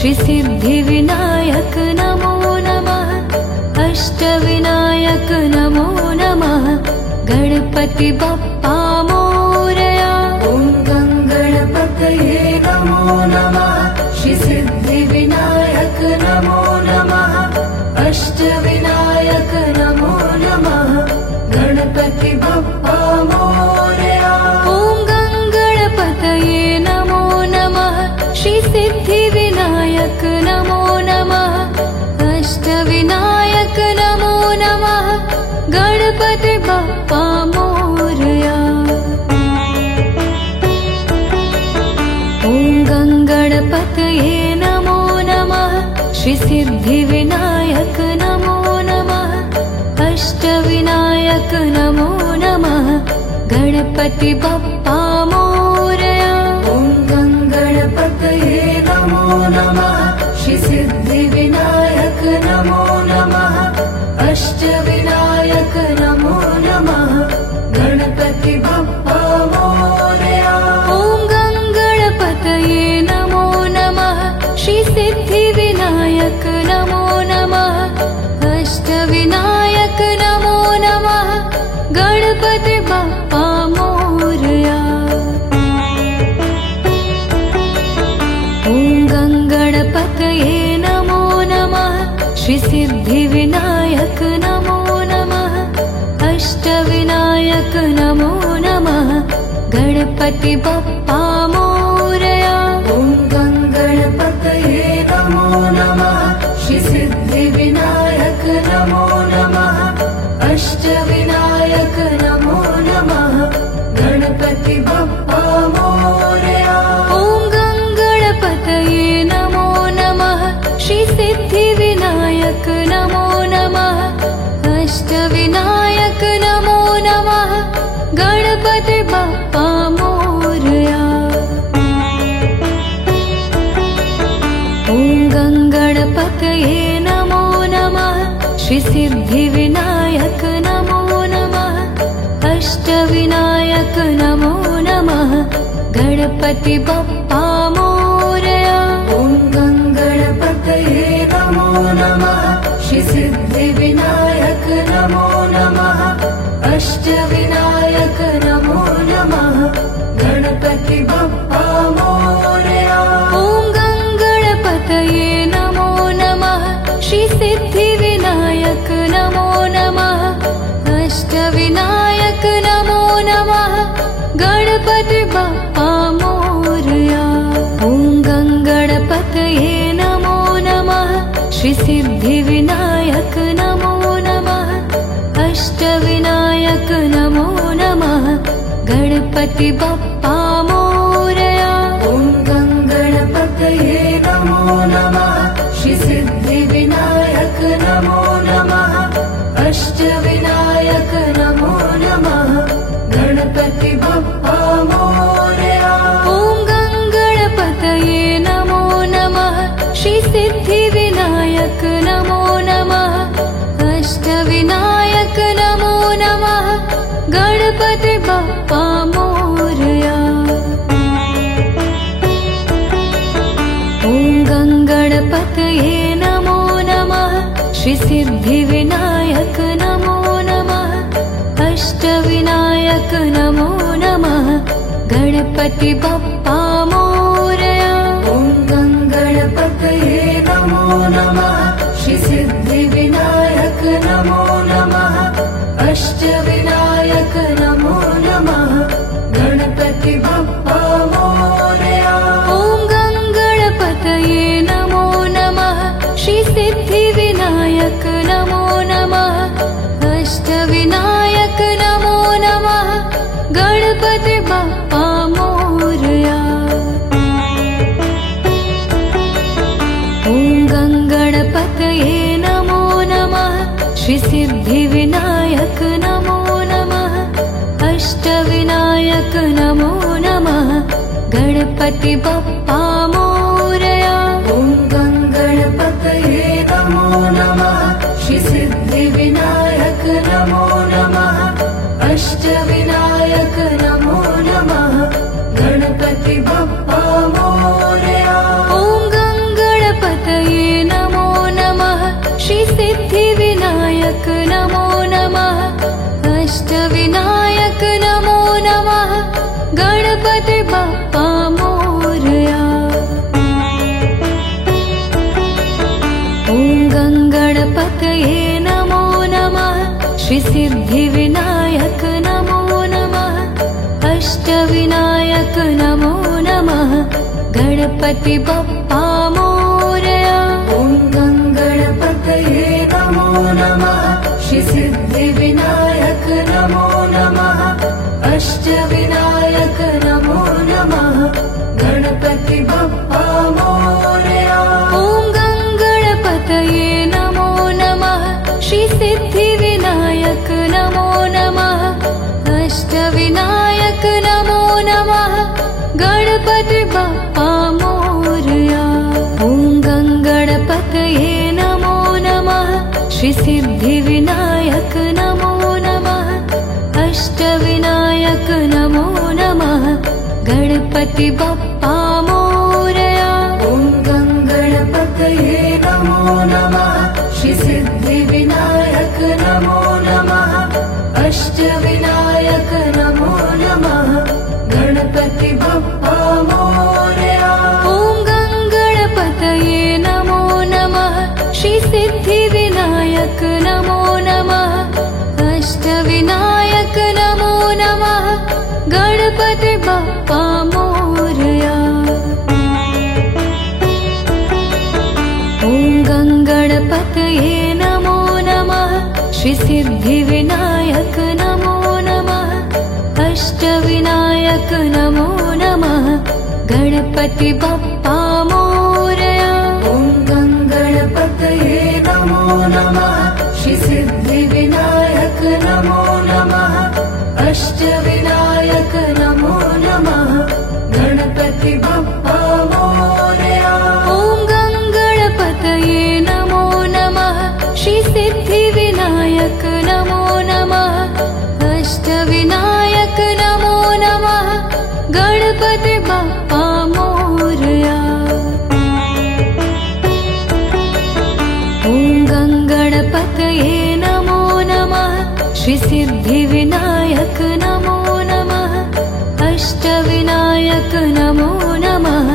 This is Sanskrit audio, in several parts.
श्री सिद्धिविनायक नमो नमः। अष्टविनायक नमो नमः। गणपति बप्पा मोरया। ॐ गणपतये नमो नमः। श्री सिद्धिविनायक नमो नमः। अष्टविनायक नमो नमः। गणपति बप्पा मोरया। ॐ गणपतये नमो नमः। श्री सिद्धिविनायक नमो नमः। अष्टविनायक नमो नमः। गणपति बप्पा मोरया। ॐ गणपतये नमो नमः। श्री सिद्धिविनायक नमो नमः। अष्टविनायक नमो नमः। गणपति बप्पा मोरया। ॐ गणपतये नमो नमः। श्री सिद्धिविनायक नमो नमः। अष्टविनायक नमो नमः। गणपति बप्पा मोरया। ॐ गणपतये नमो नमः। श्री सिद्धिविनायक नमो नमः। अष्टविनायक नमो नमः। गणपति बप्पा मोरया। ॐ गणपतये नमो नमः। श्री सिद्धिविनायक नमो नमः। अष्टविनायक नमो नमः। गणपति बप्पा मोरया। ॐ गणपतये नमो नमः। श्री सिद्धिविनायक नमो नमः। अष्टविनायक नमो नमः। गणपति बप्पा मोरया। ॐ गणपतये नमो नमः। श्री सिद्धिविनायक नमो नमः। अष्टविनायक नमो नमः। गणपति बप्पा मोरया। ॐ गणपतये नमो नमः। श्री सिद्धिविनायक नमो नमः। अष्टविनायक नमो नमः। गणपति बप्पा मोरया। ॐ गणपतये नमो नमः। श्री सिद्धिविनायक नमो नमः। अष्टविनायक नमो नमः। गणपति बप्पा मोरया। ॐ गणपतये नमो नमः। श्री सिद्धिविनायक नमो नमः। अष्टविनायक नमो नमः। गणपति बप्पा मोरया। ॐ गणपतये नमो नमः। श्री सिद्धिविनायक नमो नमः। अष्टविनायक नमो नमः। गणपति बप्पा मोरया। ॐ गणपतये नमो नमः। श्री सिद्धिविनायक नमो नमः। अष्टविनायक नमो नमः। गणपति बप्पा मोरया। ॐ गणपतये नमो नमः। श्री सिद्धिविनायक नमो नमः। अष्टविनायक नमो नमः। गणपति बप्पा मोरया। ॐ गणपतये नमो नमः। श्री सिद्धिविनायक नमो नमः। अष्टविनायक नमो नमः। गणपति बप्पा मोरया। ॐ गणपतये नमो नमः। श्री सिद्धिविनायक नमो नमः। अष्टविनायक नमो नमः। गणपति बप्पा मोरया। ॐ गणपतये नमो नमः। श्री सिद्धिविनायक नमो नमः। अष्टविनायक नमो नमः। गणपति बप्पा मोरया। ॐ गणपतये नमो नमः। श्री सिद्धिविनायक नमो नमः। अष्टविनायक नमो नमः। गणपति बप्पा मोरया। ॐ गणपतये नमो नमः। श्री सिद्धिविनायक नमो नमः। अष्टविनायक नमो नमः। गणपति बप्पा मोरया। ॐ श्रीसिद्धिविनायक नमो नमः अष्टविनायक नमो नमः गणपति बप्पा मोरया ॐ गणपतये नमो नमः श्रीसिद्धिविनायक नमो नमः अष्टविनायक नमो नमः गणपति बप्पा मोरया ॐ गणपतये नमो नमः श्रीसिद्धिविनायक नमो नमः अष्टविनायक नमो नमः गणपति बप्पा मोरया ॐ गणपतये नमो नमः श्रीसिद्धिविनायक नमो नमः अष्टविनायक नमो नमः गणपति बप्पा मोरया ॐ गणपतये नमो नमः श्रीसिद्धिविनायक नमो नमः अष्टविनायक नमो नमः गणपति बप्पा मोरया ॐ गणपतये नमो नमः श्रीसिद्धिविनायक नमो नमः अष्टविनायक नमो नमः गणपति बप्पा मोरया ॐ गणपतये नमो नमः श्रीसिद्धिविनायक नमो नमः अष्टविनायक नमो नमः गणपति बप्पा मोरया ॐ गणपतये नमो नमः श्रीसिद्धिविनायक नमो नमः अष्टविनायक नमो नमः गणपति बप्पा मोरया ॐ गणपतये नमो नमः श्रीसिद्धिविनायक नमो नमः अष्टविनायक नमो नमः गणपति बप्पा मोरया ॐ गणपतये नमो नमः श्रीसिद्धिविनायक नमो नमः अष्टविनायक नमो नमः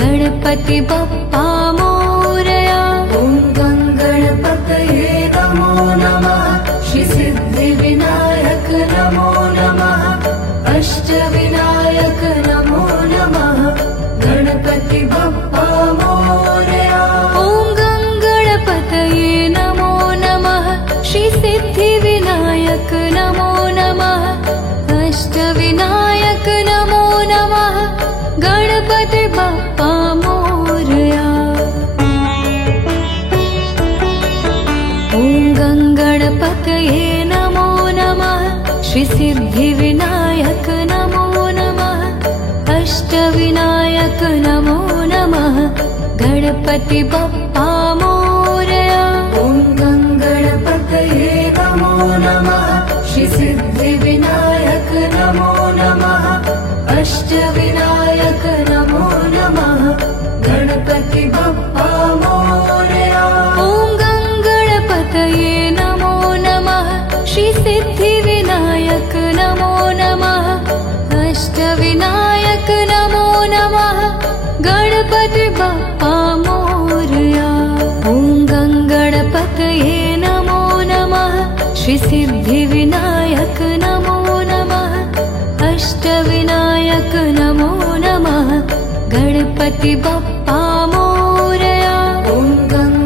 गणपति बप्पा मोरया ॐ गणपतये नमो नमः श्रीसिद्धिविनायक नमो नमः अष्टविनायक नमो नमः गणपति बप्पा मोरया ॐ गणपतये नमो नमः श्रीसिद्धिविनायक नमो नमः अष्टविनायक नमो नमः गणपति बप्पा मोरया ॐ गणपतये नमो नमः श्रीसिद्धिविनायक नमो नमः अष्टविनायक नमो नमः गणपति बप्पा मोरया ॐ गणपतये नमो नमः श्रीसिद्धिविनायक नमो नमः अष्टविनायक नमो नमः गणपति बप्पा मोरया ॐ गणपतये नमो नमः श्रीसिद्धिविनायक नमो नमः अष्टविनायक नमो नमः गणपति बप्पा मोरया ॐ गणपतये नमो नमः श्रीसिद्धिविनायक नमो नमः अष्टविनायक नमो नमः गणपति बप्पा मोरया ॐ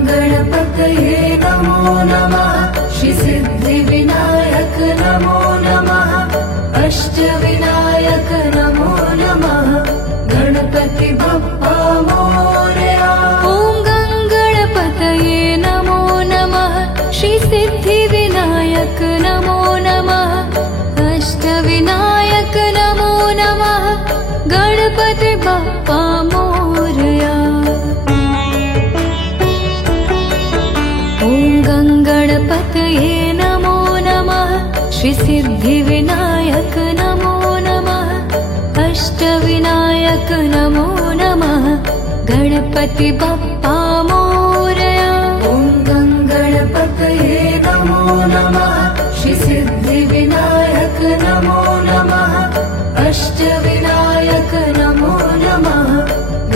गणपतये नमो नमः श्रीसिद्धिविनायक नमो नमः अष्टविनायक नमो नमः गणपति बप्पा मोरया ॐ गणपतये नमो नमः श्रीसिद्धिविनायक नमो नमः अष्टविनायक नमो नमः गणपति बप्पा मोरया ॐ गणपतये नमो नमः श्रीसिद्धिविनायक नमो नमः अष्टविनायक नमो नमः गणपति बप्पा मोरया ॐ गणपतये नमो नमः श्रीसिद्धिविनायक नमो नमः अष्टविनायक नमो नमः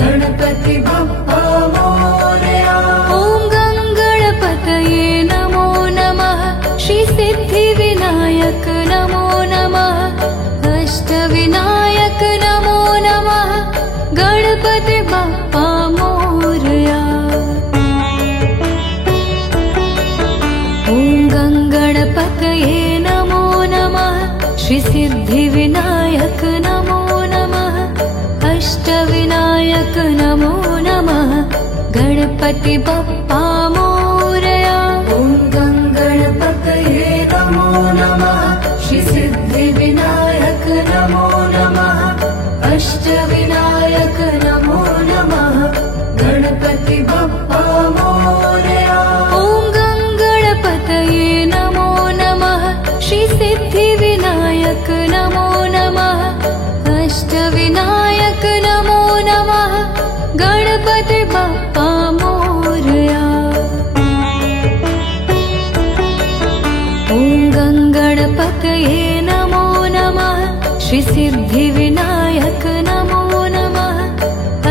गणपति बप्पा मोरया ॐ गणपतये नमो नमः श्रीसिद्धि गणपति बप्पा मोरया। ॐ गङ्गणपतये नमो नमः। श्री सिद्धिविनायक नमो नमः। अष्टविनायक नमो नमः। गणपति बप्पा मोरया। ॐ गङ्गणपतये नमो नमः। श्री सिद्धिविनायक नमो नमः। अष्टविनायक नमो नमः। गणपति बप्पा मोरया। ॐ गङ्गणपतये नमो नमः। श्री सिद्धिविनायक नमो नमः। अष्टविनायक नमो नमः। गणपति बप्पा मोरया। ॐ गङ्गणपतये नमो नमः। श्री सिद्धिविनायक नमो नमः।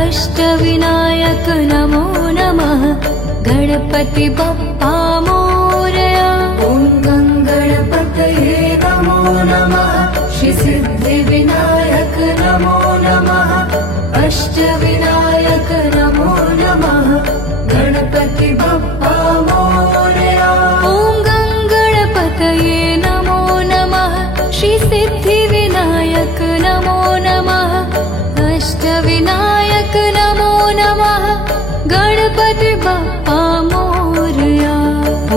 अष्टविनायक नमो नमः। गणपति बप्पा मोरया। ॐ गङ्गणपतये नमो नमः। श्री सिद्धिविनायक नमो नमः। अष्टविनायक नमो नमः। गणपति बप्पा मोरया। ॐ गङ्गणपतये नमो नमः। श्री सिद्धिविनायक नमो नमः। अष्टविनायक नमो नमः। गणपति बप्पा मोरया।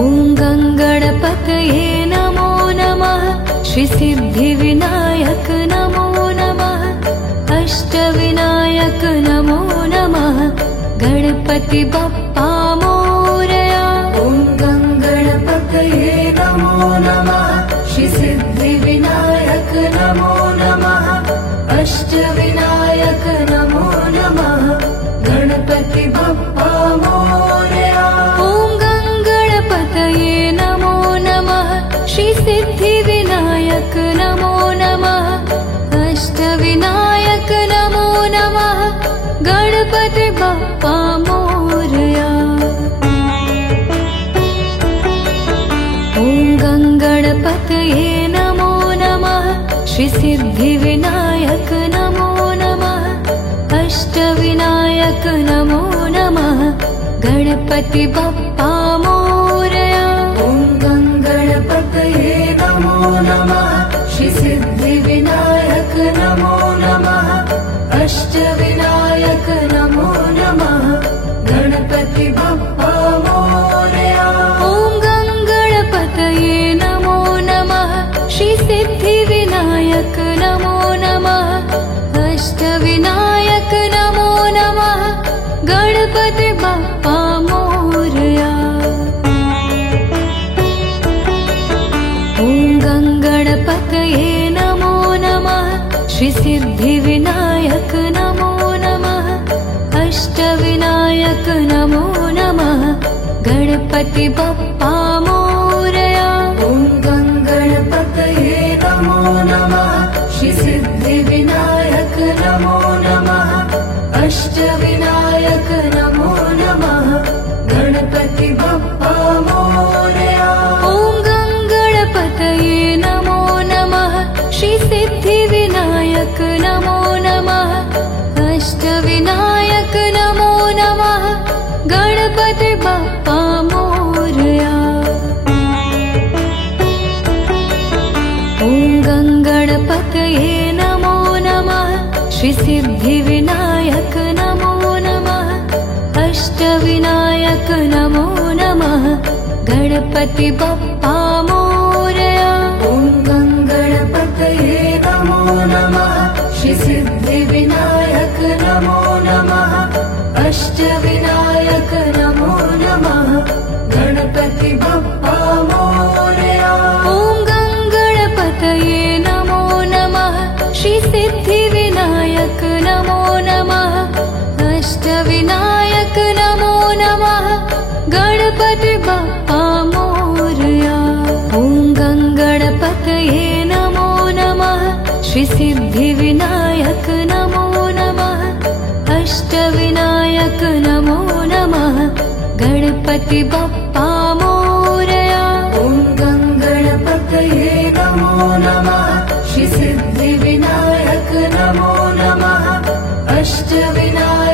ॐ गङ्गणपतये नमो नमः। श्री सिद्धिविनायक नमो नमः। अष्टविनायक नमो नमः। गणपति बप्पा मोरया। ॐ गङ्गणपतये नमो नमः। श्री सिद्धिविनायक नमो नमः। अष्टविनायक नमो नमः। गणपति बप्पा मोरया। ॐ गङ्गणपतये नमो नमः। श्री सिद्धिविनायक नमो नमः। अष्टविनायक नमो नमः। गणपति बप्पा मोरया। ॐ गङ्गणपतये नमो नमः। श्री सिद्धिविनायक नमो नमः। अष्टविनायक नमो नमः। गणपति बप्पा मोरया। ॐ गङ्गणपतये नमो नमः। श्री सिद्धिविनायक नमो नमः। अष्टविनायक नमो नमः। गणपति बप्पा मोरया। ॐ गङ्गणपतये नमो नमः। श्री सिद्धिविनायक नमो नमः। अष्टविनायक नमो नमः। गणपति बप्पा मोरया। ॐ गङ्गणपतये नमो नमः। श्री सिद्धिविनायक नमो नमः। अष्टविनायक नमो नमः। गणपति बप्पा मोरया। ॐ गङ्गणपतये नमो नमः। श्री सिद्धिविनायक नमो नमः। अष्टविनायक नमो नमः। गणपति बप्पा मोरया। ॐ गङ्गणपतये नमो नमः। श्री सिद्धिविनायक नमो नमः। अष्टविनायक नमो नमः। गणपति बप्पा मोरया। ॐ गङ्गणपतये नमो नमः। श्री सिद्धिविनायक नमो नमः। अष्टविनायक नमो नमः। गणपति बप्पा मोरया। ॐ गङ्गणपतये नमो नमः। श्री सिद्धिविनायक नमो नमः। अष्टविनायक नमो नमः। गणपति बप्पा मोरया। ॐ गङ्गणपतये नमो नमः। श्री सिद्धिविनायक नमो नमः। अष्टविनायक नमो नमः। गणपति बप्पा मोरया। ॐ गङ्गणपतये नमो नमः। श्री सिद्धिविनायक नमो नमः। अष्टविनायक नमो नमः। गणपति बप्पा मोरया। ॐ गङ्गणपतये नमो नमः। श्री सिद्धिविनायक नमो नमः। अष्टविनायक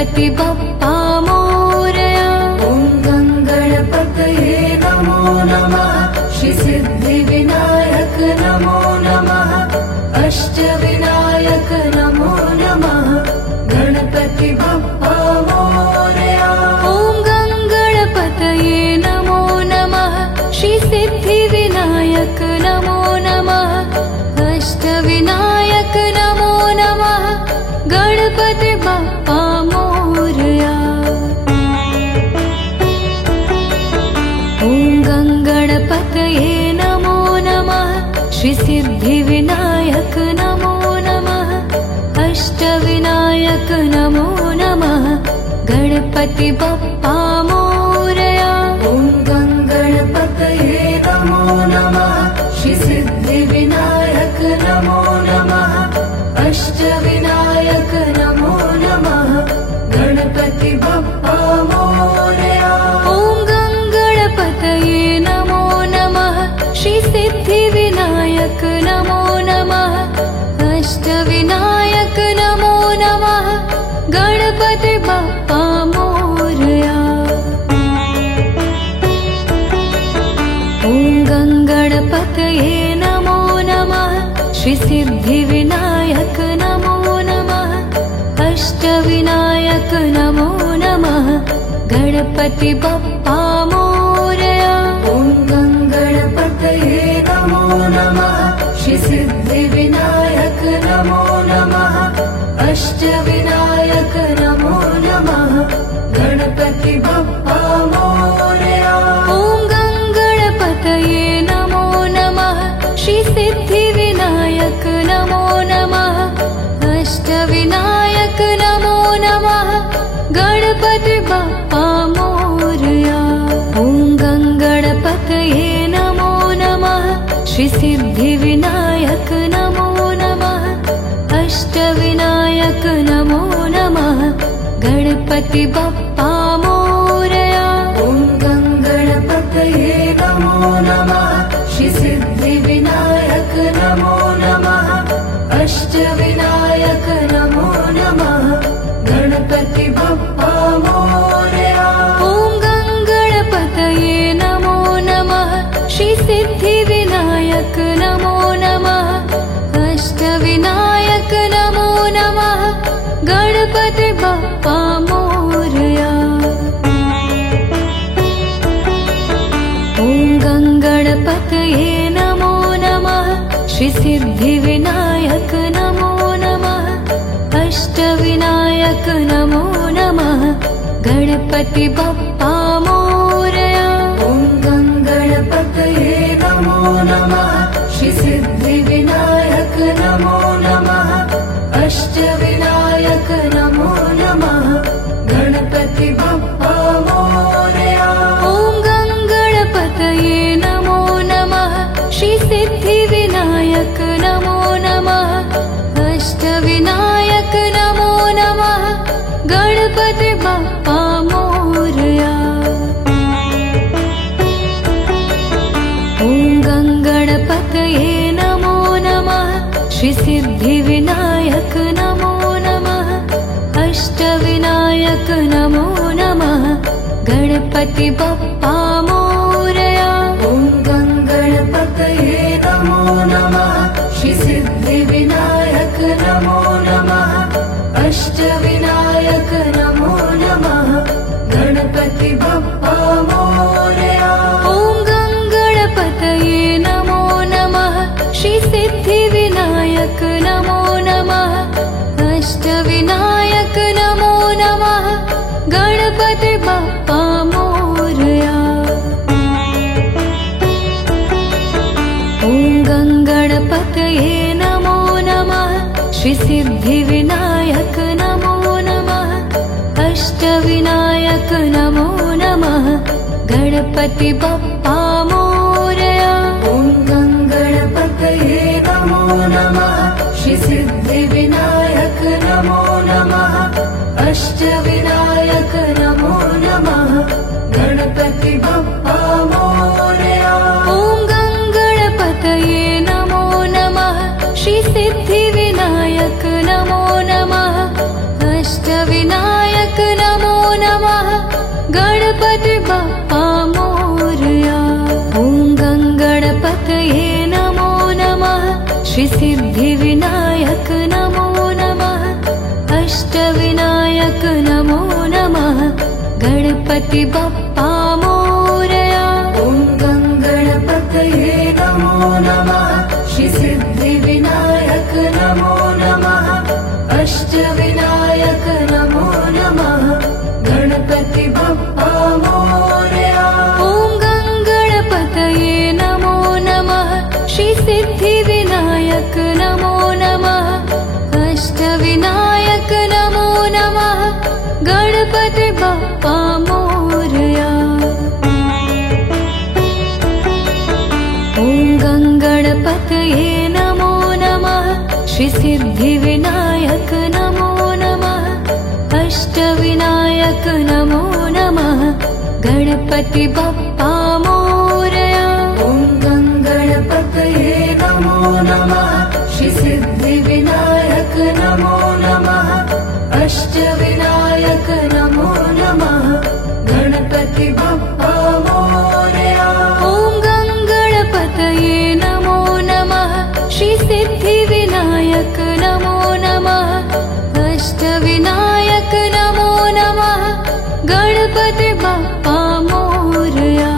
गणपति बप्पा मोरया। ॐ गणपतये नमो नमः। श्री सिद्धिविनायक नमो नमः। अष्टविनायक नमो नमः। गणपति बप्पा मोरया। ॐ गणपतये नमो नमः। श्री सिद्धिविनायक नमो नमः। अष्टविनायक नमो नमः। गणपति बप्पा मोरया। ॐ गणपतये नमो नमः। श्री सिद्धिविनायक नमो नमः। अष्टविनायक नमो नमः। गणपति बप्पा मोरया। ॐ गणपतये नमो नमः। श्री सिद्धिविनायक नमो नमः। अष्टविनायक नमो नमः। गणपति बप्पा मोरया। ॐ गणपतये नमो नमः। श्री सिद्धिविनायक नमो नमः। अष्टविनायक नमो नमः। गणपति बप्पा मोरया। ॐ गणपतये नमो नमः। श्री सिद्धिविनायक नमो नमः। अष्टविनायक नमो नमः। गणपति बप्पा मोरया। ॐ गणपतये नमो नमः। श्री सिद्धिविनायक नमो नमः। अष्टविनायक नमो नमः। गणपति बप्पा मोरया। ॐ गणपतये नमो नमः। श्री सिद्धिविनायक नमो नमः। अष्टविनायक नमो नमः। गणपति बप्पा मोरया। ॐ गणपतये नमो नमः। श्री सिद्धिविनायक नमो नमः। अष्टविनायक नमो नमः। गणपति बप्पा मोरया। ॐ गणपतये नमो नमः। श्री सिद्धिविनायक नमो नमः। अष्टविनायक नमो नमः। गणपति बप्पा मोरया। ॐ गणपतये नमो नमः। श्री सिद्धिविनायक नमो नमः। अष्टविनायक नमो नमः। गणपति बप्पा मोरया। ॐ गणपतये नमो नमः। श्री सिद्धिविनायक नमो नमः। अष्टविनायक नमो नमः। गणपति बप्पा मोरया। ॐ गणपतये नमो नमः। श्री सिद्धिविनायक नमो नमः। अष्टविनायक नमो नमः। गणपति बप्पा मोरया। ॐ गणपतये नमो नमः। श्री सिद्धिविनायक नमो नमः। अष्टविनायक नमो नमः। गणपति बप्पा मोरया। ॐ गणपतये नमो नमः। श्री सिद्धिविनायक नमो नमः। अष्टविनायक नमो नमः। गणपति बप्पा मोरया। ॐ गणपतये नमो नमः। श्री सिद्धिविनायक नमो नमः। अष्टविनायक नमो नमः। गणपति बप्पा मोरया। ॐ गणपतये नमो नमः। श्री सिद्धिविनायक नमो नमः। अष्टविनायक नमो नमः। गणपति बप्पा मोरया। ॐ गणपतये नमो नमः। श्री सिद्धिविनायक नमो नमः। अष्टविनायक नमो नमः। गणपति बप्पा मोरया। ॐ गणपतये नमो नमः। श्री सिद्धिविनायक नमो नमः। अष्टविनायक नमो नमः। गणपति बप्पा मोरया। ॐ गणपतये नमो नमः। श्री सिद्धिविनायक नमो नमः। अष्टविनायक श्रीसिद्धिविनायक नमो नमः अष्टविनायक नमो नमः गणपति बप्पा मोरया। ॐ गणपतये नमो नमः श्रीसिद्धिविनायक नमो नमः अष्टविनायक नमो नमः गणपति बप्पा मोरया। ॐ गणपतये नमो नमः श्रीसिद्धिविनायक नमो नमः अष्टविनायक नमो नमः गणपति बप्पा मोरया। ॐ गणपतये नमो नमः श्रीसिद्धिविनायक नमो नमः अष्टविनायक नमो नमः गणपति बप्पा मोरया। ॐ गणपतये नमो नमः श्रीसिद्धिविनायक नमो नमः अष्टविनायक नमो नमः गणपति बप्पा मोरया। ॐ गणपतये नमो नमः श्रीसिद्धिविनायक नमो नमः अष्टविनायक नमो नमः गणपति बप्पा मोरया।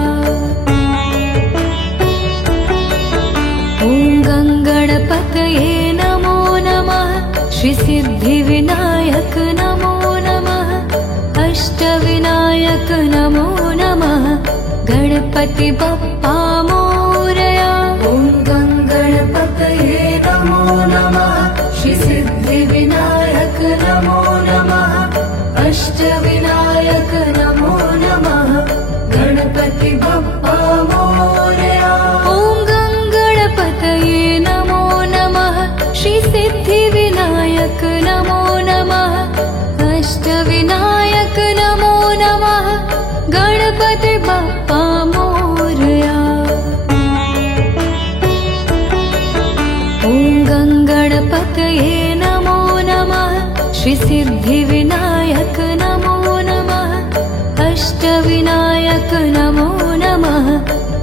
ॐ गणपतये नमो नमः श्रीसिद्धिविनायक नमो नमः अष्टविनायक नमो नमः गणपति बप्पा मोरया। ॐ गणपतये नमो नमः श्रीसिद्धिविनायक नमो नमः अष्टविनायक नमो नमः गणपति बप्पा मोरया। ॐ गणपतये नमो नमः श्रीसिद्धिविनायक नमो नमः अष्टविनायक नमो नमः गणपति बप्पा मोरया। ॐ गणपतये नमो नमः श्रीसिद्धिविनायक नमो नमः अष्टविनायक नमो नमः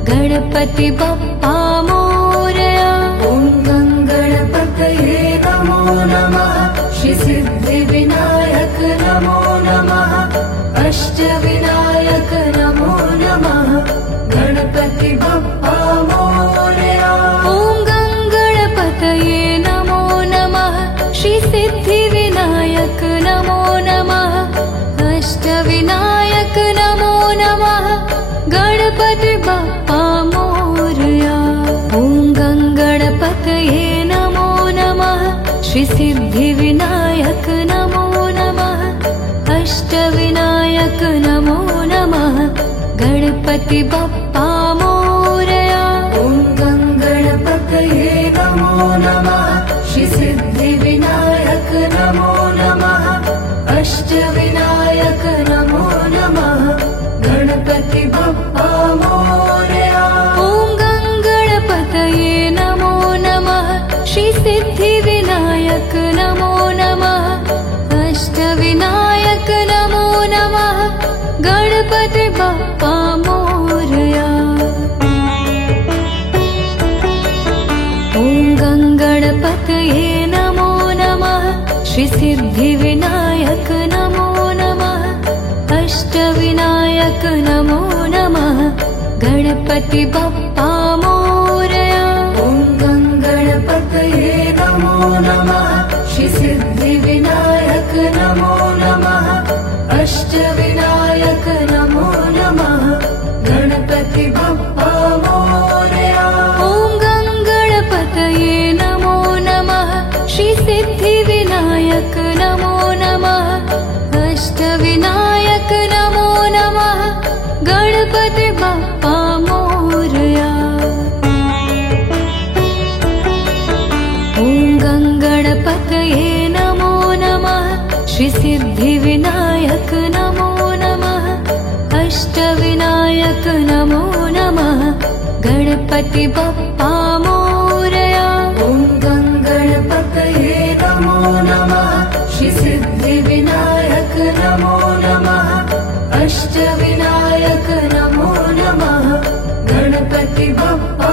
गणपति बप्पा मोरया। ॐ गणपतये नमो नमः श्रीसिद्धिविनायक नमो नमः अष्टविनायक नमो नमः गणपति बप्पा मोरया। ॐ गणपतये नमो नमः श्रीसिद्धिविनायक नमो नमः अष्टविनायक नमो नमः गणपति बप्पा मोरया। ॐ गणपतये नमो नमः श्रीसिद्धिविनायक नमो नमः अष्टविनायक नमो नमः गणपति बप्पा मोरया। ॐ गणपतये नमो नमः श्रीसिद्धिविनायक नमो नमः अष्टविनायक नमो नमः गणपति बप्पा मोरया। ॐ गणपतये नमो नमः श्रीसिद्धिविनायक नमो नमः अष्टविनायक नमो नमः गणपति बप्पा मोरया। ॐ गणपतये नमो नमः श्रीसिद्धिविनायक नमो नमः अष्टविनायक नमो नमः गणपति बप्पा मोरया। ॐ गणपतये नमो नमः श्रीसिद्धिविनायक नमो नमः अष्टविनायक नमो नमः गणपति बप्पा मोरया। ॐ गणपतये नमो नमः श्रीसिद्धिविनायक नमो नमः अष्टविनायक नमो नमः गणपति बप्पा मोरया। ॐ गणपतये नमो नमः श्रीसिद्धिविनायक नमो नमः अष्टविनायक नमो नमः गणपति बप्पा मोरया। ॐ गणपतये नमो नमः श्रीसिद्धिविनायक नमो नमः अष्टविनायक नमो नमः गणपति बप्पा